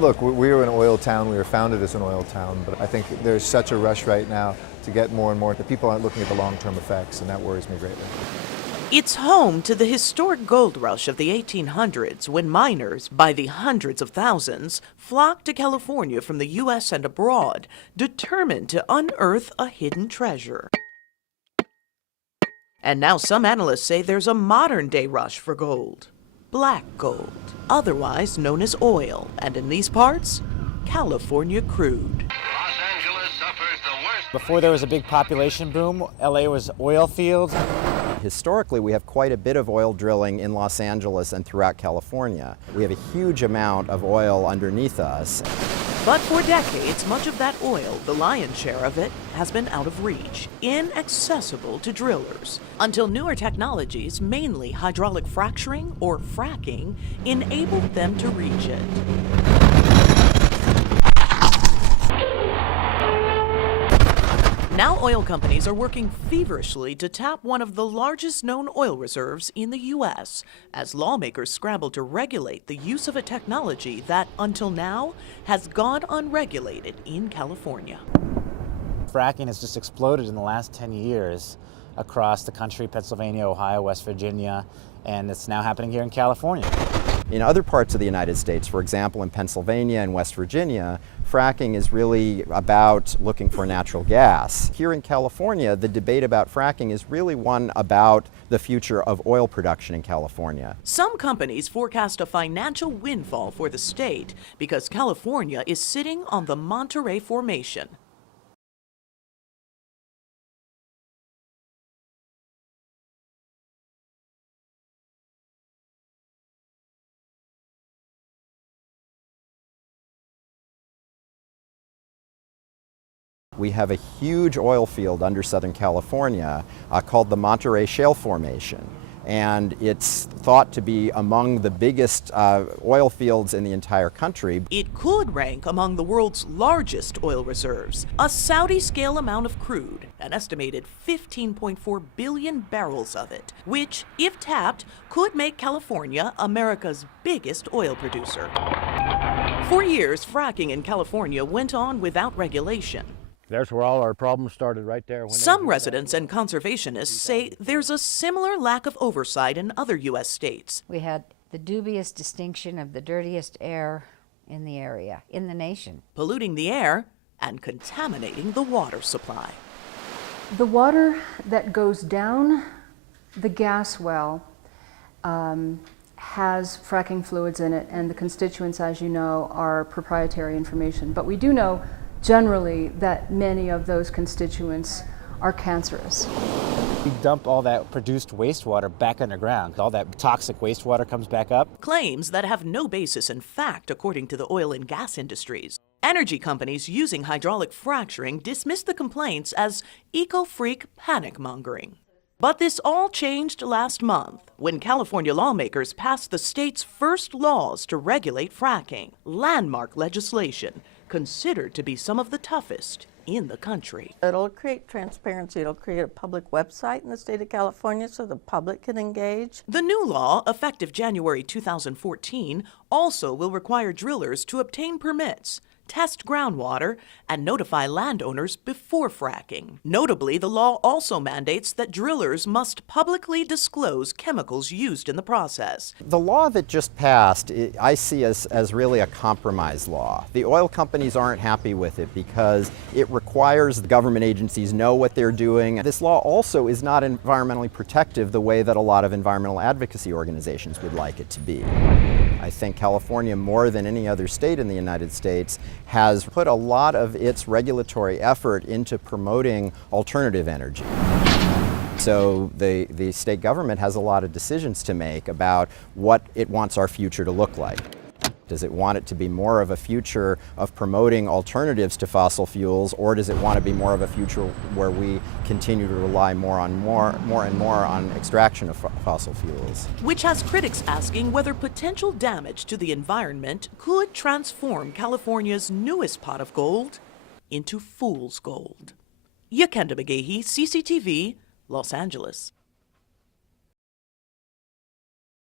Look, we were an oil town. We were founded as an oil town, but I think there's such a rush right now to get more and more. The people aren't looking at the long-term effects, and that worries me greatly. It's home to the historic gold rush of the 1800s, when miners, by the hundreds of thousands, flocked to California from the U.S. and abroad, determined to unearth a hidden treasure. And now some analysts say there's a modern-day rush for gold. Black gold, otherwise known as oil, and in these parts, California crude. Los Angeles suffers the worst. Before there was a big population boom, LA was oil fields. Historically, we have quite a bit of oil drilling in Los Angeles and throughout California. We have a huge amount of oil underneath us. But for decades, much of that oil, the lion's share of it, has been out of reach, inaccessible to drillers, until newer technologies, mainly hydraulic fracturing or fracking, enabled them to reach it. Now oil companies are working feverishly to tap one of the largest known oil reserves in the U.S. as lawmakers scramble to regulate the use of a technology that, until now, has gone unregulated in California. Fracking has just exploded in the last 10 years across the country, Pennsylvania, Ohio, West Virginia, and it's now happening here in California. In other parts of the United States, for example in Pennsylvania and West Virginia, fracking is really about looking for natural gas. Here in California, the debate about fracking is really one about the future of oil production in California. Some companies forecast a financial windfall for the state because California is sitting on the Monterey Formation. We have a huge oil field under Southern California called the Monterey Shale Formation, and it's thought to be among the biggest oil fields in the entire country. It could rank among the world's largest oil reserves, a Saudi-scale amount of crude, an estimated 15.4 billion barrels of it, which, if tapped, could make California America's biggest oil producer. For years, fracking in California went on without regulation. That's where all our problems started, right there. Some residents and conservationists say there's a similar lack of oversight in other U.S. states. We had the dubious distinction of the dirtiest air in the area, in the nation. Polluting the air and contaminating the water supply. The water that goes down the gas well has fracking fluids in it, and the constituents, as you know, are proprietary information. But we do know generally that many of those constituents are cancerous. We dump all that produced wastewater back underground. All that toxic wastewater comes back up. Claims that have no basis in fact, according to the oil and gas industries. Energy companies using hydraulic fracturing dismiss the complaints as eco-freak panic-mongering. But this all changed last month when California lawmakers passed the state's first laws to regulate fracking, landmark legislation considered to be some of the toughest in the country. It'll create transparency. It'll create a public website in the state of California so the public can engage. The new law, effective January 2014, also will require drillers to obtain permits, test groundwater, and notify landowners before fracking. Notably, the law also mandates that drillers must publicly disclose chemicals used in the process. The law that just passed, I see as really a compromise law. The oil companies aren't happy with it because it requires the government agencies know what they're doing. This law also is not environmentally protective the way that a lot of environmental advocacy organizations would like it to be. I think California, more than any other state in the United States, has put a lot of its regulatory effort into promoting alternative energy. So the state government has a lot of decisions to make about what it wants our future to look like. Does it want it to be more of a future of promoting alternatives to fossil fuels, or does it want to be more of a future where we continue to rely more and more on extraction of fossil fuels? Which has critics asking whether potential damage to the environment could transform California's newest pot of gold into fool's gold. Yakenda McGahee, CCTV, Los Angeles.